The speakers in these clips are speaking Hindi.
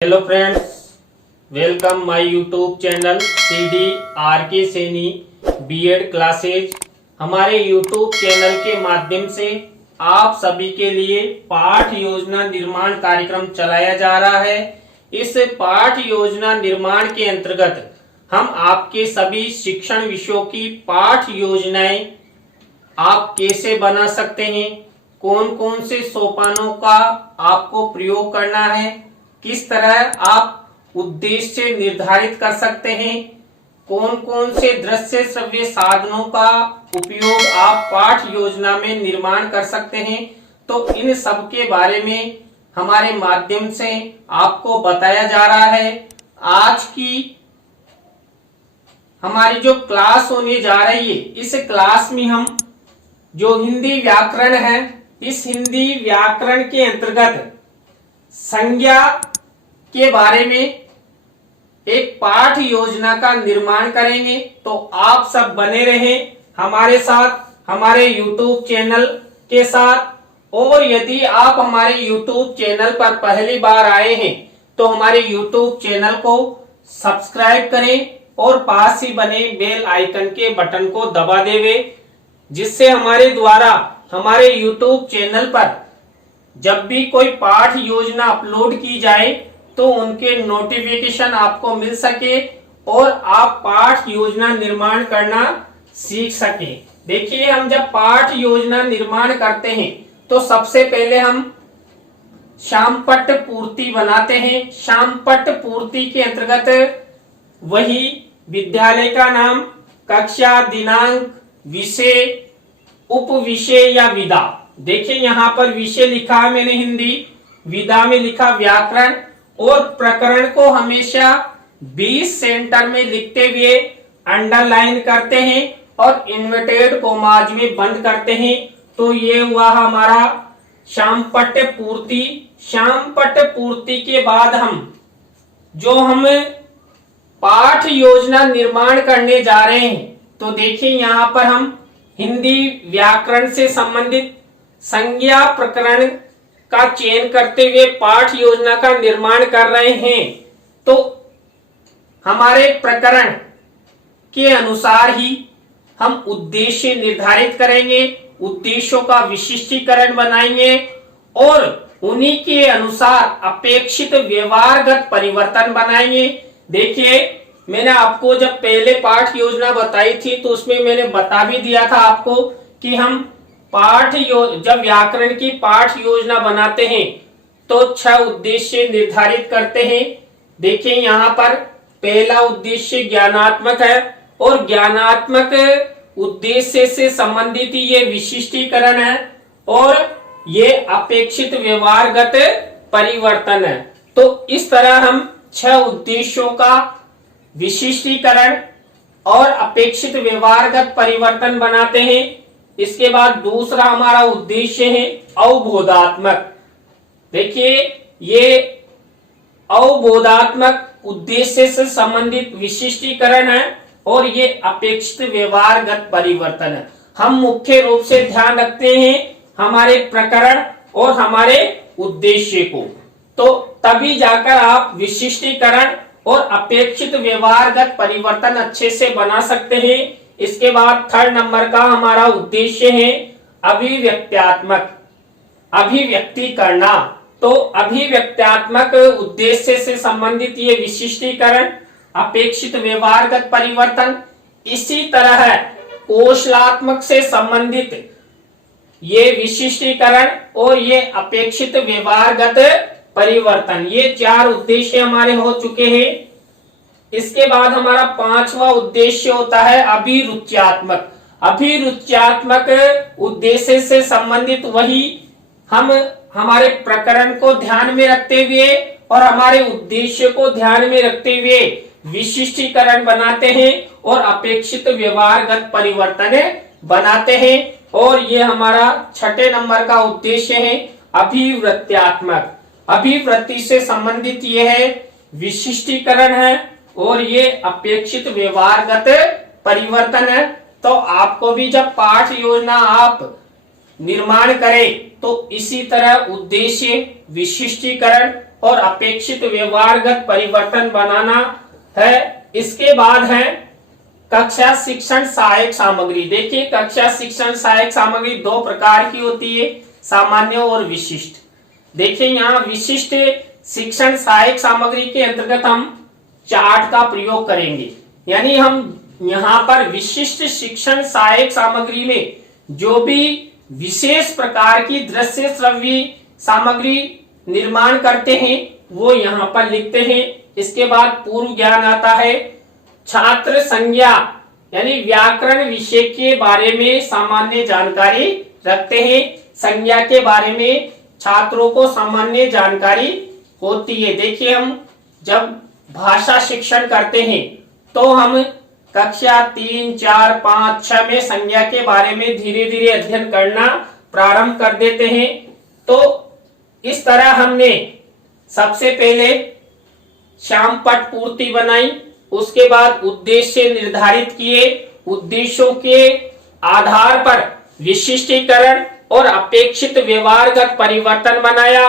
Hello friends, welcome my YouTube channel CD RK Saini BEd classes. हमारे यूट्यूब चैनल के माध्यम से आप सभी के लिए पाठ योजना निर्माण कार्यक्रम चलाया जा रहा है। इस पाठ योजना निर्माण के अंतर्गत हम आपके सभी शिक्षण विषयों की पाठ योजनाएं आप कैसे बना सकते हैं, कौन कौन से सोपानों का आपको प्रयोग करना है, किस तरह आप उद्देश्य निर्धारित कर सकते हैं, कौन कौन से दृश्य श्रव्य साधनों का उपयोग आप पाठ योजना में निर्माण कर सकते हैं, तो इन सब के बारे में हमारे माध्यम से आपको बताया जा रहा है। आज की हमारी जो क्लास होने जा रही है, इस क्लास में हम जो हिंदी व्याकरण है, इस हिंदी व्याकरण के अंतर्गत संज्ञा के बारे में एक पाठ योजना का निर्माण करेंगे। तो आप सब बने रहें हमारे साथ, हमारे YouTube चैनल के साथ। और यदि आप हमारे YouTube चैनल पर पहली बार आए हैं तो हमारे YouTube चैनल को सब्सक्राइब करें और पास ही बने बेल आइकन के बटन को दबा देवे, जिससे हमारे द्वारा हमारे YouTube चैनल पर जब भी कोई पाठ योजना अपलोड की जाए तो उनके नोटिफिकेशन आपको मिल सके और आप पाठ योजना निर्माण करना सीख सके। देखिए, हम जब पाठ योजना निर्माण करते हैं तो सबसे पहले हम शामपट्ट पूर्ति बनाते हैं। शामपट्ट पूर्ति के अंतर्गत वही विद्यालय का नाम, कक्षा, दिनांक, विषय, उप विषय या विधा। देखिए, यहाँ पर विषय लिखा है मैंने हिंदी, विधा में लिखा व्याकरण, और प्रकरण को हमेशा 20 सेंटर में लिखते हुए अंडरलाइन करते हैं और इन्वर्टेड कोमाज में बंद करते हैं। तो ये हुआ हमारा शामपट्ट पूर्ति। शामपट्ट पूर्ति के बाद हम पाठ योजना निर्माण करने जा रहे हैं, तो देखिए यहाँ पर हम हिंदी व्याकरण से संबंधित संज्ञा प्रकरण का चयन करते हुए पाठ योजना का निर्माण कर रहे हैं। तो हमारे प्रकरण के अनुसार ही हम उद्देश्य निर्धारित करेंगे, उद्देश्यों का विशिष्टीकरण बनाएंगे और उन्हीं के अनुसार अपेक्षित व्यवहारगत परिवर्तन बनाएंगे। देखिए, मैंने आपको जब पहले पाठ योजना बताई थी तो उसमें मैंने बता भी दिया था आपको कि हम जब व्याकरण की पाठ योजना बनाते हैं तो 6 उद्देश्य निर्धारित करते हैं। देखिए, यहाँ पर पहला उद्देश्य ज्ञानात्मक है और ज्ञानात्मक उद्देश्य से संबंधित ये विशिष्टीकरण है और ये अपेक्षित व्यवहारगत परिवर्तन है। तो इस तरह हम 6 उद्देश्यों का विशिष्टीकरण और अपेक्षित व्यवहारगत परिवर्तन बनाते हैं। इसके बाद दूसरा हमारा उद्देश्य है अवबोधात्मक। देखिए, ये अवबोधात्मक उद्देश्य से संबंधित विशिष्टीकरण है और ये अपेक्षित व्यवहारगत परिवर्तन है। हम मुख्य रूप से ध्यान रखते हैं हमारे प्रकरण और हमारे उद्देश्य को, तो तभी जाकर आप विशिष्टीकरण और अपेक्षित व्यवहारगत परिवर्तन अच्छे से बना सकते हैं। इसके बाद 3rd नंबर का हमारा उद्देश्य है अभिव्यक्त्यात्मक, अभिव्यक्ति करना। तो अभिव्यक्त्यात्मक उद्देश्य से संबंधित ये विशिष्टीकरण, अपेक्षित व्यवहारगत परिवर्तन। इसी तरह कौशलात्मक से संबंधित ये विशिष्टीकरण और ये अपेक्षित व्यवहारगत परिवर्तन, ये 4 उद्देश्य हमारे हो चुके हैं। इसके बाद हमारा 5वां उद्देश्य होता है अभिरुच्यात्मक। अभिरुच्यात्मक उद्देश्य से संबंधित वही हम हमारे प्रकरण को ध्यान में रखते हुए और हमारे उद्देश्य को ध्यान में रखते हुए विशिष्टीकरण बनाते हैं और अपेक्षित व्यवहारगत परिवर्तन बनाते हैं। और ये हमारा 6ठे नंबर का उद्देश्य है अभिवृत्त्यात्मक। अभिवृत्ति से संबंधित ये है विशिष्टीकरण है और ये अपेक्षित व्यवहारगत परिवर्तन है। तो आपको भी जब पाठ योजना आप निर्माण करें तो इसी तरह उद्देश्य, विशिष्टीकरण और अपेक्षित व्यवहारगत परिवर्तन बनाना है। इसके बाद है कक्षा शिक्षण सहायक सामग्री। देखिए कक्षा शिक्षण सहायक सामग्री दो प्रकार की होती है, सामान्य और विशिष्ट। देखिए यहाँ विशिष्ट शिक्षण सहायक सामग्री के अंतर्गत हम चार्ट का प्रयोग करेंगे, यानी हम यहाँ पर विशिष्ट शिक्षण सहायक सामग्री में जो भी विशेष प्रकार की दृश्य श्रव्य सामग्री निर्माण करते हैं वो यहाँ पर लिखते हैं। इसके बाद पूर्व ज्ञान आता है। छात्र संज्ञा यानी व्याकरण विषय के बारे में सामान्य जानकारी रखते हैं। संज्ञा के बारे में छात्रों को सामान्य जानकारी होती है। देखिए हम जब भाषा शिक्षण करते हैं तो हम कक्षा 3, 4, 5, 6 में संज्ञा के बारे में धीरे धीरे अध्ययन करना प्रारंभ कर देते हैं। तो इस तरह हमने सबसे पहले श्यामपट्ट पूर्ति बनाई, उसके बाद उद्देश्य निर्धारित किए, उद्देश्यों के आधार पर विशिष्टीकरण और अपेक्षित व्यवहारगत परिवर्तन बनाया,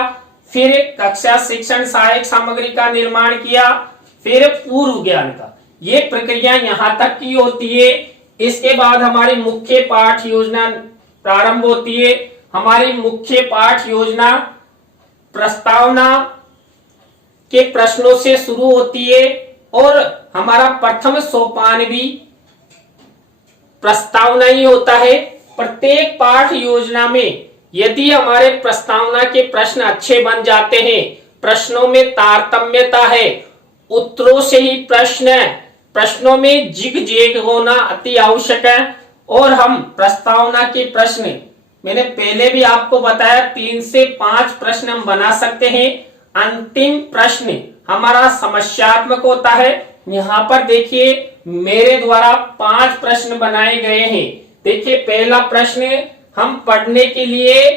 फिर कक्षा शिक्षण सहायक सामग्री का निर्माण किया, फिर पूर्व ज्ञान का। ये प्रक्रिया यहाँ तक की होती है। इसके बाद हमारी मुख्य पाठ योजना प्रारंभ होती है। हमारी मुख्य पाठ योजना प्रस्तावना के प्रश्नों से शुरू होती है और हमारा प्रथम सोपान भी प्रस्तावना ही होता है। प्रत्येक पाठ योजना में यदि हमारे प्रस्तावना के प्रश्न अच्छे बन जाते हैं, प्रश्नों में तारतम्यता है, उत्तरों से ही प्रश्नों में जिग जैग होना अति आवश्यक है, और हम प्रस्तावना के प्रश्न मैंने पहले भी आपको बताया 3 से 5 प्रश्न हम बना सकते हैं। अंतिम प्रश्न हमारा समस्यात्मक होता है। यहाँ पर देखिए मेरे द्वारा 5 प्रश्न बनाए गए हैं। देखिए पहला प्रश्न, हम पढ़ने के लिए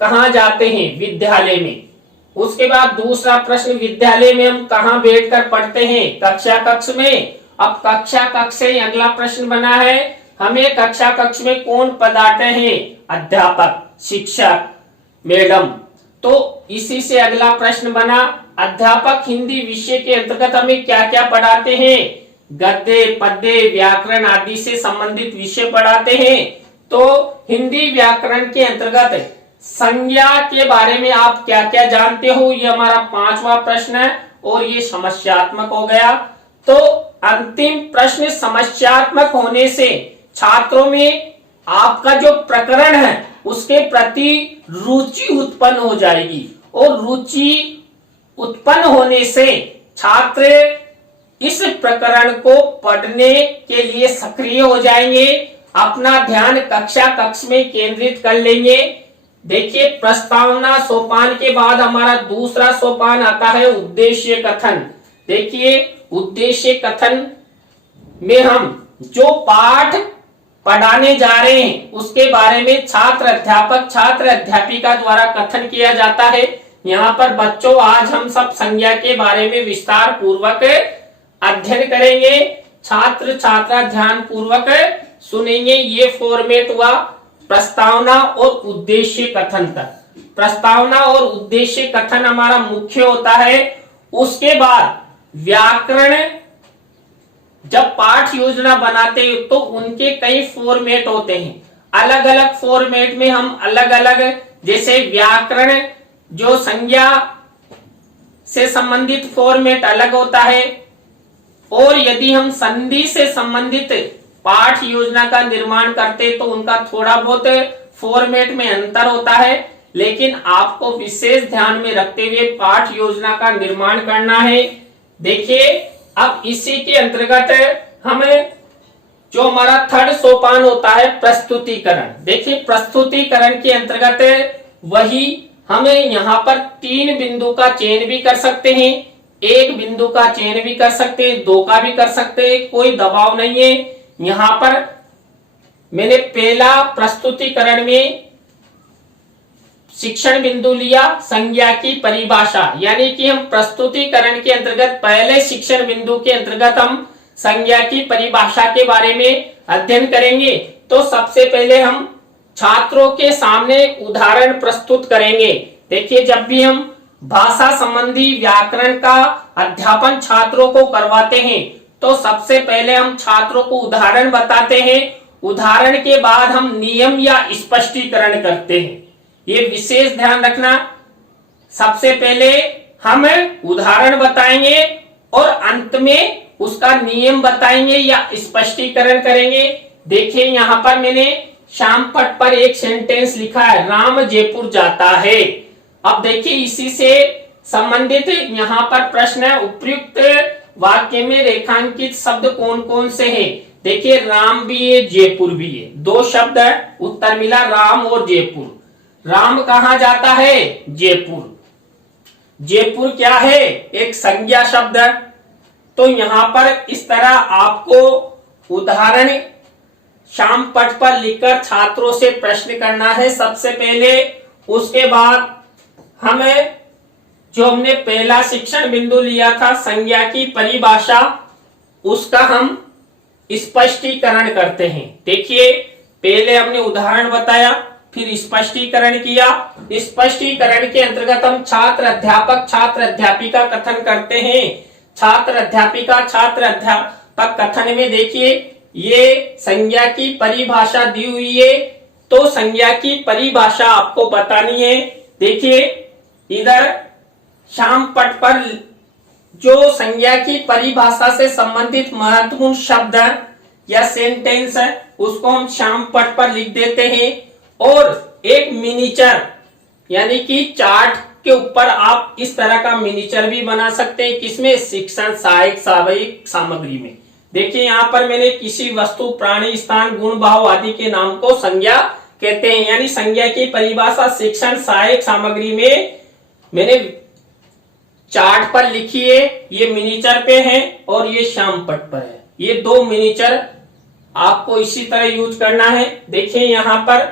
कहाँ जाते हैं? विद्यालय में। उसके बाद दूसरा प्रश्न, विद्यालय में हम कहाँ बैठकर पढ़ते हैं? कक्षा कक्ष में। अब कक्षा कक्ष से अगला प्रश्न बना है, हमें कक्षा कक्ष में कौन पढ़ाते हैं? अध्यापक, शिक्षक, मैडम। तो इसी से अगला प्रश्न बना, अध्यापक हिंदी विषय के अंतर्गत हमें क्या क्या पढ़ाते हैं? गद्य, पद्य, व्याकरण आदि से संबंधित विषय पढ़ाते हैं। तो हिंदी व्याकरण के अंतर्गत संज्ञा के बारे में आप क्या क्या जानते हो? ये हमारा 5वां प्रश्न है और ये समस्यात्मक हो गया। तो अंतिम प्रश्न समस्यात्मक होने से छात्रों में आपका जो प्रकरण है उसके प्रति रुचि उत्पन्न हो जाएगी, और रुचि उत्पन्न होने से छात्र इस प्रकरण को पढ़ने के लिए सक्रिय हो जाएंगे, अपना ध्यान कक्षा कक्ष में केंद्रित कर लेंगे। देखिए प्रस्तावना सोपान के बाद हमारा दूसरा सोपान आता है उद्देश्य कथन। देखिए उद्देश्य कथन में हम जो पाठ पढ़ाने जा रहे हैं उसके बारे में छात्र अध्यापक, छात्र अध्यापिका द्वारा कथन किया जाता है। यहाँ पर बच्चों आज हम सब संज्ञा के बारे में विस्तार पूर्वक अध्ययन करेंगे। छात्र छात्रा ध्यान पूर्वक सुनेंगे। ये फॉर्मेट हुआ प्रस्तावना और उद्देश्य कथन तक। प्रस्तावना और उद्देश्य कथन हमारा मुख्य होता है। उसके बाद व्याकरण, जब पाठ योजना बनाते हैं तो उनके कई फॉर्मेट होते हैं। अलग अलग फॉर्मेट में हम अलग अलग, जैसे व्याकरण जो संज्ञा से संबंधित फॉर्मेट अलग होता है, और यदि हम संधि से संबंधित पाठ योजना का निर्माण करते तो उनका थोड़ा बहुत फॉर्मेट में अंतर होता है। लेकिन आपको विशेष ध्यान में रखते हुए पाठ योजना का निर्माण करना है। देखिए अब इसी के अंतर्गत हमें जो हमारा थर्ड सोपान होता है प्रस्तुतिकरण। देखिए प्रस्तुतिकरण के अंतर्गत वही हमें यहाँ पर 3 बिंदु का चयन भी कर सकते हैं, 1 बिंदु का चयन भी कर सकते हैं, 2 का भी कर सकते हैं, कोई दबाव नहीं है। यहाँ पर मैंने पहला प्रस्तुतिकरण में शिक्षण बिंदु लिया संज्ञा की परिभाषा, यानी कि हम प्रस्तुतिकरण के अंतर्गत पहले शिक्षण बिंदु के अंतर्गत हम संज्ञा की परिभाषा के बारे में अध्ययन करेंगे। तो सबसे पहले हम छात्रों के सामने उदाहरण प्रस्तुत करेंगे। देखिए जब भी हम भाषा संबंधी व्याकरण का अध्यापन छात्रों को करवाते हैं तो सबसे पहले हम छात्रों को उदाहरण बताते हैं, उदाहरण के बाद हम नियम या स्पष्टीकरण करते हैं। ये विशेष ध्यान रखना, सबसे पहले हम उदाहरण बताएंगे और अंत में उसका नियम बताएंगे या स्पष्टीकरण करेंगे। देखिए यहाँ पर मैंने श्याम पट पर एक सेंटेंस लिखा है, राम जयपुर जाता है। अब देखिए इसी से संबंधित यहाँ पर प्रश्न है, उपयुक्त वाक्य में रेखांकित शब्द कौन कौन से हैं? देखिए राम भी है, जयपुर भी है, दो शब्द है, उत्तर मिला राम और जयपुर। राम कहाँ जाता है? जयपुर। जयपुर क्या है? एक संज्ञा शब्द है। तो यहाँ पर इस तरह आपको उदाहरण श्याम पट पर लिखकर छात्रों से प्रश्न करना है सबसे पहले। उसके बाद हमें जो हमने पहला शिक्षण बिंदु लिया था संज्ञा की परिभाषा, उसका हम स्पष्टीकरण करते हैं। देखिए पहले हमने उदाहरण बताया, फिर स्पष्टीकरण किया। स्पष्टीकरण के अंतर्गत हम छात्र अध्यापक छात्र अध्यापिका कथन करते हैं। छात्र अध्यापिका छात्र अध्यापक कथन में देखिए ये संज्ञा की परिभाषा दी हुई है, तो संज्ञा की परिभाषा आपको बतानी है। देखिए इधर श्याम पट पर जो संज्ञा की परिभाषा से संबंधित महत्वपूर्ण शब्द है या सेंटेंस है उसको हम श्याम पट पर लिख देते हैं और एक मिनीचर यानी कि चार्ट के ऊपर आप इस तरह का मिनीचर भी बना सकते हैं। किसमें? शिक्षण सहायक सामयिक सामग्री में। देखिए यहाँ पर मैंने किसी वस्तु प्राणी स्थान गुण भाव आदि के नाम को संज्ञा कहते हैं, यानी संज्ञा की परिभाषा शिक्षण सहायक सामग्री में मैंने चार्ट पर लिखी है। ये मिनीचर पे है और ये श्याम पट पर है। ये दो मिनीचर आपको इसी तरह यूज करना है। देखिए यहाँ पर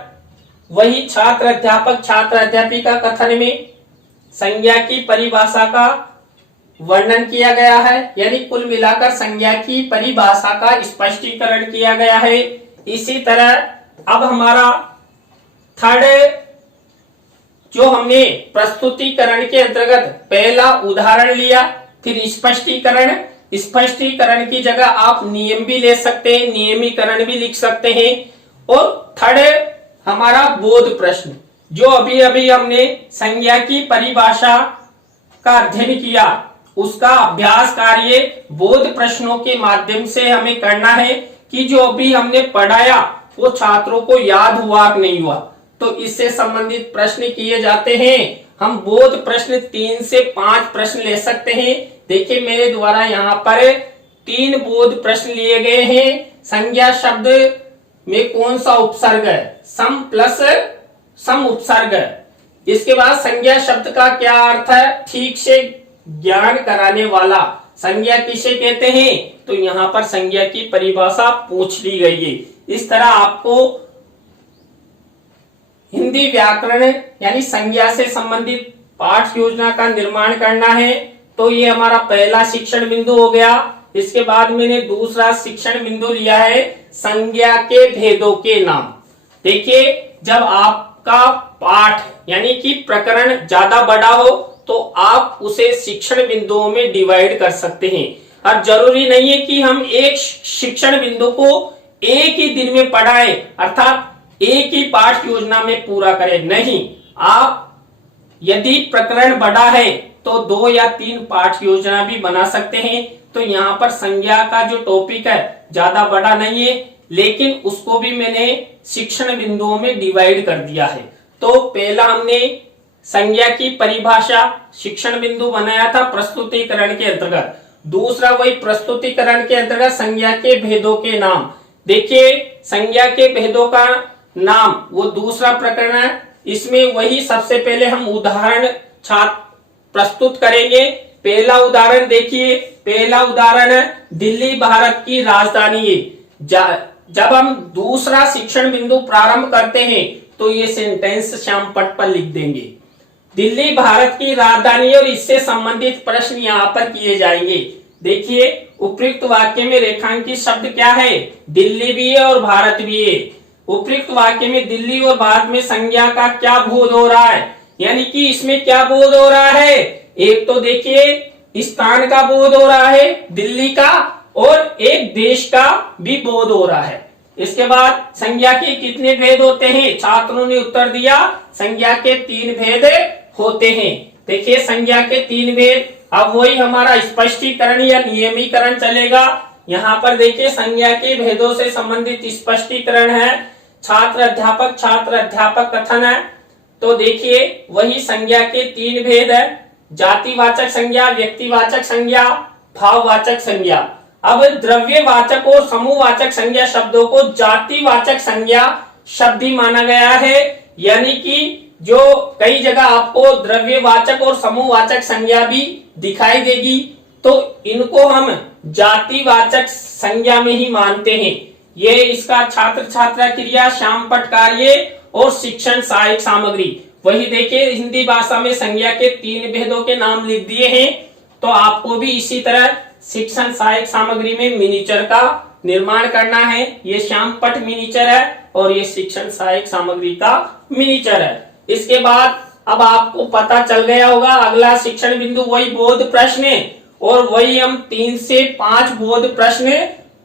वही छात्र अध्यापक छात्र अध्यापिका कथन में संज्ञा की परिभाषा का वर्णन किया गया है, यानी कुल मिलाकर संज्ञा की परिभाषा का स्पष्टीकरण किया गया है। इसी तरह अब हमारा थर्ड जो हमने प्रस्तुतिकरण के अंतर्गत पहला उदाहरण लिया, फिर स्पष्टीकरण। स्पष्टीकरण की जगह आप नियम भी ले सकते हैं, नियमीकरण भी लिख सकते हैं। और थर्ड हमारा बोध प्रश्न, जो अभी अभी हमने संज्ञा की परिभाषा का अध्ययन किया उसका अभ्यास कार्य बोध प्रश्नों के माध्यम से हमें करना है कि जो अभी हमने पढ़ाया वो छात्रों को याद हुआ कि नहीं हुआ। तो इससे संबंधित प्रश्न किए जाते हैं। हम बोध प्रश्न 3 से 5 प्रश्न ले सकते हैं। देखिए मेरे द्वारा यहाँ पर 3 बोध प्रश्न लिए गए हैं। संज्ञा शब्द में कौन सा उपसर्ग है? सम प्लस सम उपसर्ग। इसके बाद संज्ञा शब्द का क्या अर्थ है? ठीक से ज्ञान कराने वाला। संज्ञा किसे कहते हैं? तो यहाँ पर संज्ञा की परिभाषा पूछ ली गई है। इस तरह आपको हिंदी व्याकरण यानी संज्ञा से संबंधित पाठ योजना का निर्माण करना है। तो ये हमारा पहला शिक्षण बिंदु हो गया। इसके बाद मैंने दूसरा शिक्षण बिंदु लिया है संज्ञा के भेदों के नाम। देखिए जब आपका पाठ यानी कि प्रकरण ज्यादा बड़ा हो तो आप उसे शिक्षण बिंदुओं में डिवाइड कर सकते हैं। अब जरूरी नहीं है कि हम एक शिक्षण बिंदु को एक ही दिन में पढ़ाएं, अर्थात एक ही पाठ योजना में पूरा करें। नहीं, आप यदि प्रकरण बड़ा है तो 2 या 3 पाठ योजना भी बना सकते हैं। तो यहाँ पर संज्ञा का जो टॉपिक है ज्यादा बड़ा नहीं है, लेकिन उसको भी मैंने शिक्षण बिंदुओं में डिवाइड कर दिया है। तो पहला हमने संज्ञा की परिभाषा शिक्षण बिंदु बनाया था प्रस्तुतिकरण के अंतर्गत। दूसरा वही प्रस्तुतिकरण के अंतर्गत संज्ञा के भेदों के नाम। देखिए संज्ञा के भेदों का नाम वो दूसरा प्रकरण है। इसमें वही सबसे पहले हम उदाहरण छात्र प्रस्तुत करेंगे। पहला उदाहरण देखिए, पहला उदाहरण है दिल्ली भारत की राजधानी है। जब हम दूसरा शिक्षण बिंदु प्रारंभ करते हैं तो ये सेंटेंस श्याम पट पर लिख देंगे, दिल्ली भारत की राजधानी, और इससे संबंधित प्रश्न यहाँ पर किए जाएंगे। देखिए उपयुक्त वाक्य में रेखांकित शब्द क्या है? दिल्ली भी है और भारत भी है। उपयुक्त वाक्य में दिल्ली और भारत में संज्ञा का क्या बोध हो रहा है? यानी कि इसमें क्या बोध हो रहा है, एक तो देखिए स्थान का बोध हो रहा है दिल्ली का, और एक देश का भी बोध हो रहा है। इसके बाद संज्ञा के कितने भेद होते हैं, छात्रों ने उत्तर दिया संज्ञा के 3 भेद होते हैं। देखिए संज्ञा के 3 भेद, अब वही हमारा स्पष्टीकरण या नियमीकरण चलेगा। यहाँ पर देखिए संज्ञा के भेदों से संबंधित स्पष्टीकरण है, छात्र अध्यापक कथन है। तो देखिए वही संज्ञा के 3 भेद है, जातिवाचक संज्ञा, व्यक्तिवाचक संज्ञा, भाववाचक संज्ञा। अब द्रव्यवाचक और समूहवाचक संज्ञा शब्दों को जातिवाचक संज्ञा शब्द ही माना गया है, यानी कि जो कई जगह आपको द्रव्यवाचक और समूहवाचक संज्ञा भी दिखाई देगी, तो इनको हम जातिवाचक संज्ञा में ही मानते हैं। ये इसका छात्र छात्रा क्रिया, श्यामपट्ट कार्य और शिक्षण सहायक सामग्री। वही देखिए हिंदी भाषा में संज्ञा के 3 भेदों के नाम लिख दिए हैं, तो आपको भी इसी तरह शिक्षण सहायक सामग्री में मिनिएचर का निर्माण करना है। ये श्यामपट्ट मिनिएचर है और ये शिक्षण सहायक सामग्री का मिनिएचर है। इसके बाद अब आपको पता चल गया होगा अगला शिक्षण बिंदु वही बोध प्रश्न, और वही हम 3 से 5 बोध प्रश्न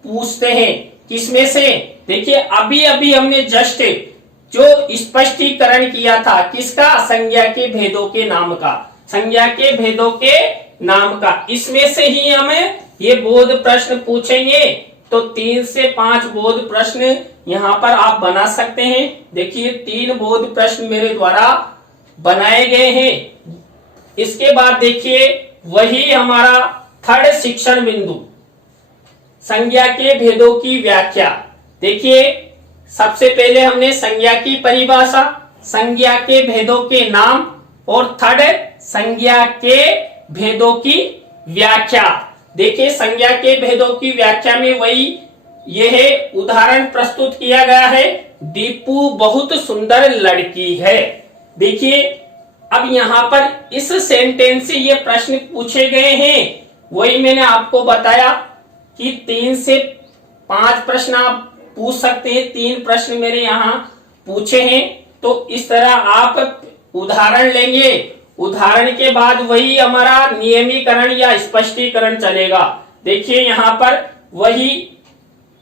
पूछते हैं। किसमें से, देखिए अभी अभी हमने जस्ट जो स्पष्टीकरण किया था किसका, संज्ञा के भेदों के नाम का, संज्ञा के भेदों के नाम का, इसमें से ही हमें ये बोध प्रश्न पूछेंगे। तो 3 से 5 बोध प्रश्न यहाँ पर आप बना सकते हैं। देखिए 3 बोध प्रश्न मेरे द्वारा बनाए गए हैं। इसके बाद देखिए वही हमारा 3rd शिक्षण बिंदु, संज्ञा के भेदों की व्याख्या। देखिए सबसे पहले हमने संज्ञा की परिभाषा, संज्ञा के भेदों के नाम, और 3rd संज्ञा के भेदों की व्याख्या। देखिए संज्ञा के भेदों की व्याख्या में वही यह उदाहरण प्रस्तुत किया गया है, दीपू बहुत सुंदर लड़की है। देखिए अब यहाँ पर इस सेंटेंस से ये प्रश्न पूछे गए हैं। वही मैंने आपको बताया कि 3 से 5 प्रश्न आप पूछ सकते हैं। 3 प्रश्न मेरे यहाँ पूछे हैं, तो इस तरह आप उदाहरण लेंगे, उदाहरण के बाद वही हमारा नियमीकरण या स्पष्टीकरण चलेगा। देखिए यहाँ पर वही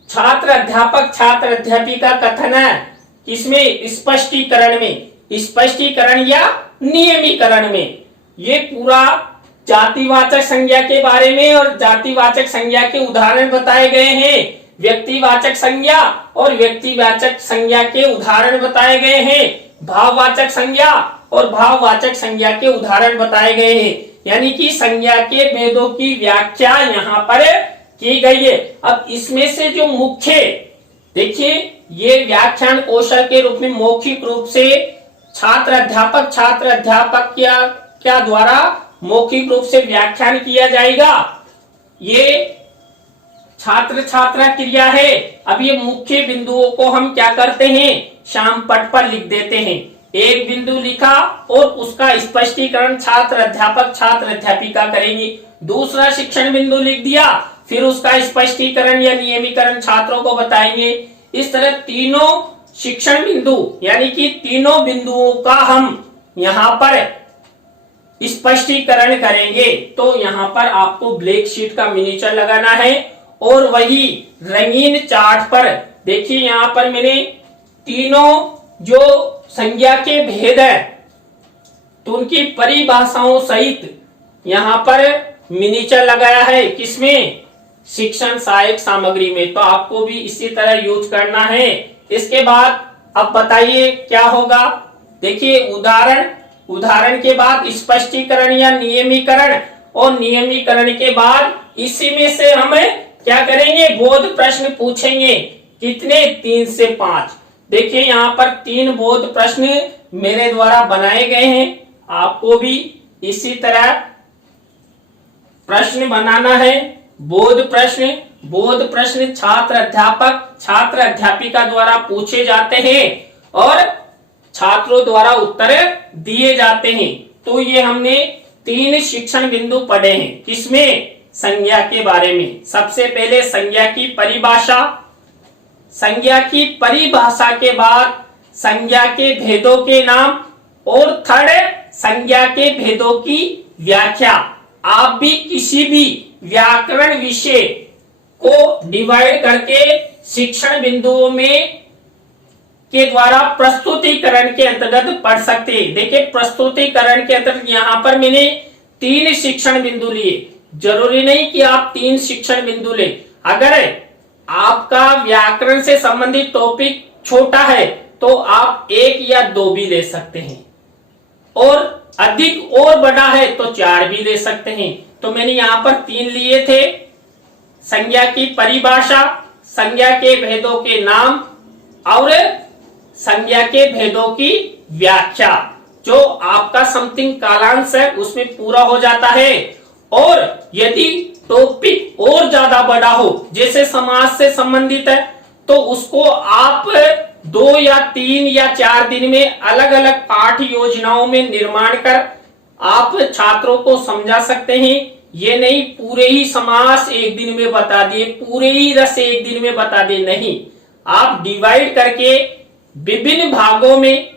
छात्र अध्यापिका कथन है, किसमें, स्पष्टीकरण में, स्पष्टीकरण या नियमीकरण में। ये पूरा जातिवाचक संज्ञा के बारे में और जातिवाचक संज्ञा के उदाहरण बताए गए हैं, व्यक्तिवाचक संज्ञा और व्यक्तिवाचक संज्ञा के उदाहरण बताए गए हैं, भाववाचक संज्ञा और भाववाचक संज्ञा के उदाहरण बताए गए हैं। यानी कि संज्ञा के भेदों की व्याख्या यहाँ पर की गई है। अब इसमें से जो मुख्य, देखिए ये व्याख्यान कौशल के रूप में मौखिक रूप से छात्र अध्यापक क्या द्वारा मौखिक रूप से व्याख्यान किया जाएगा। ये छात्र छात्रा क्रिया है। अब ये मुख्य बिंदुओं को हम क्या करते हैं, श्यामपट्ट पर लिख देते हैं। एक बिंदु लिखा और उसका स्पष्टीकरण छात्र अध्यापिका करेंगे। दूसरा शिक्षण बिंदु लिख दिया, फिर उसका स्पष्टीकरण या नियमीकरण छात्रों को बताएंगे। इस तरह तीनों शिक्षण बिंदु यानी कि तीनों बिंदुओं का हम यहाँ पर स्पष्टीकरण करेंगे। तो यहाँ पर आपको ब्लैक शीट का मिनिएचर लगाना है और वही रंगीन चार्ट पर देखिए यहाँ पर मैंने तीनों जो संज्ञा के भेद है तो उनकी परिभाषाओं सहित यहाँ पर मिनिएचर लगाया है। किसमें, शिक्षण सहायक सामग्री में। तो आपको भी इसी तरह यूज करना है। इसके बाद अब बताइए क्या होगा। देखिए उदाहरण के बाद स्पष्टीकरण या नियमीकरण, और नियमीकरण के बाद इसी में से हमें क्या करेंगे, बोध प्रश्न पूछेंगे। कितने, 3 से 5। देखिए यहाँ पर 3 बोध प्रश्न मेरे द्वारा बनाए गए हैं। आपको भी इसी तरह प्रश्न बनाना है। बोध प्रश्न छात्र अध्यापिका द्वारा पूछे जाते हैं और छात्रों द्वारा उत्तर दिए जाते हैं। तो ये हमने 3 शिक्षण बिंदु पढ़े हैं। किसमें, संज्ञा के बारे में। सबसे पहले संज्ञा की परिभाषा, संज्ञा की परिभाषा के बाद संज्ञा के भेदों के नाम, और 3rd संज्ञा के भेदों की व्याख्या। आप भी किसी भी व्याकरण विषय को डिवाइड करके शिक्षण बिंदुओं में के द्वारा प्रस्तुतिकरण के अंतर्गत पढ़ सकते हैं। देखिए प्रस्तुतिकरण के अंतर्गत यहाँ पर मैंने 3 शिक्षण बिंदु लिए। जरूरी नहीं कि आप 3 शिक्षण बिंदु ले। अगर आपका व्याकरण से संबंधित टॉपिक छोटा है तो आप 1 या 2 भी ले सकते हैं, और अधिक और बड़ा है तो 4 भी ले सकते हैं। तो मैंने यहाँ पर 3 लिए थे। संज्ञा की परिभाषा, संज्ञा के भेदों के नाम और संज्ञा के भेदों की व्याख्या। जो आपका समथिंग कालांश है उसमें पूरा हो जाता है। और यदि टॉपिक और ज्यादा बड़ा हो, जैसे समाज से संबंधित है, तो उसको आप 2 या 3 या 4 दिन में अलग अलग पाठ योजनाओं में निर्माण कर आप छात्रों को समझा सकते हैं। ये नहीं पूरे ही समास एक दिन में बता दिए, पूरे ही रस एक दिन में बता दिए, नहीं। आप डिवाइड करके विभिन्न भागों में,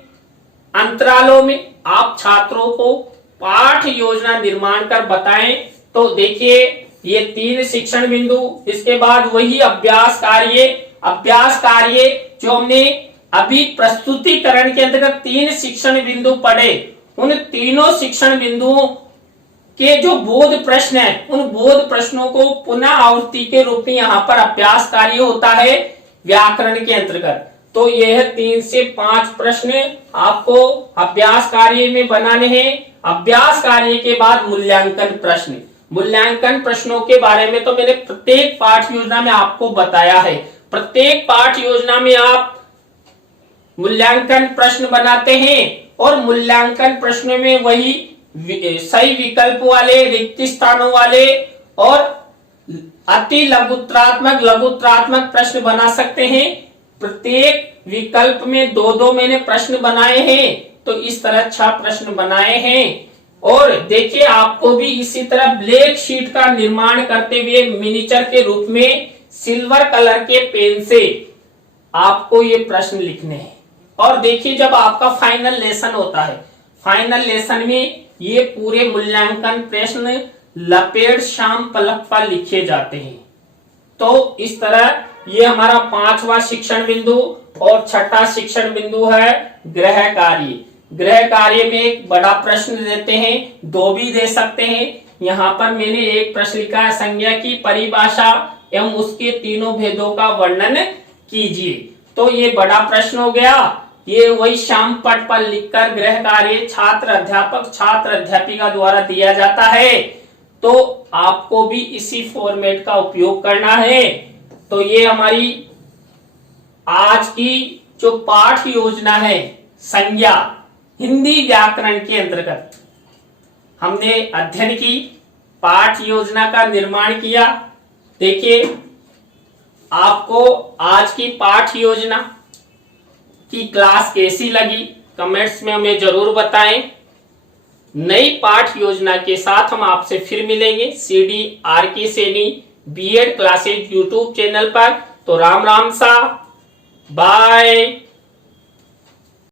अंतरालों में आप छात्रों को पाठ योजना निर्माण कर बताएं। तो देखिए ये 3 शिक्षण बिंदु, इसके बाद वही अभ्यास कार्य जो हमने अभी प्रस्तुतिकरण के अंतर्गत 3 शिक्षण बिंदु पढ़े, उन तीनों शिक्षण बिंदुओं के जो बोध प्रश्न है, उन बोध प्रश्नों को पुनः आवृत्ति के रूप में यहाँ पर अभ्यास कार्य होता है व्याकरण के अंतर्गत। तो यह 3 से 5 प्रश्न आपको अभ्यास कार्य में बनाने हैं। अभ्यास कार्य के बाद मूल्यांकन प्रश्न। मूल्यांकन प्रश्नों के बारे में तो मैंने प्रत्येक पाठ योजना में आपको बताया है। प्रत्येक पाठ योजना में आप मूल्यांकन प्रश्न बनाते हैं, और मूल्यांकन प्रश्नों में वही सही विकल्प वाले, रिक्त स्थानों वाले और अति लघुत्रात्मक प्रश्न बना सकते हैं। प्रत्येक विकल्प में 2-2 मैंने प्रश्न बनाए हैं, तो इस तरह 6 प्रश्न बनाए हैं। और देखिए आपको भी इसी तरह ब्लैक शीट का निर्माण करते हुए मिनिएचर के रूप में सिल्वर कलर के पेन से आपको ये प्रश्न लिखने हैं। और देखिए जब आपका फाइनल लेसन होता है, फाइनल लेसन में ये पूरे मूल्यांकन प्रश्न लपेट श्याम पलक पर लिखे जाते हैं। तो इस तरह ये हमारा 5वां शिक्षण बिंदु और 6ठा शिक्षण बिंदु है गृह कार्य। गृह कार्य में एक बड़ा प्रश्न देते हैं, 2 भी दे सकते हैं। यहाँ पर मैंने एक प्रश्न लिखा है, संज्ञा की परिभाषा एवं उसके तीनों भेदों का वर्णन कीजिए। तो ये बड़ा प्रश्न हो गया। ये वही श्याम पट पर लिखकर गृह कार्य छात्र अध्यापिका द्वारा दिया जाता है। तो आपको भी इसी फॉर्मेट का उपयोग करना है। तो ये हमारी आज की जो पाठ योजना है संज्ञा हिंदी व्याकरण के अंतर्गत हमने अध्ययन की, पाठ योजना का निर्माण किया। देखिए आपको आज की पाठ योजना की क्लास कैसी लगी, कमेंट्स में हमें जरूर बताएं। नई पाठ योजना के साथ हम आपसे फिर मिलेंगे CDRK Saini B.Ed classes YouTube channel पर। तो राम राम सा, बाय।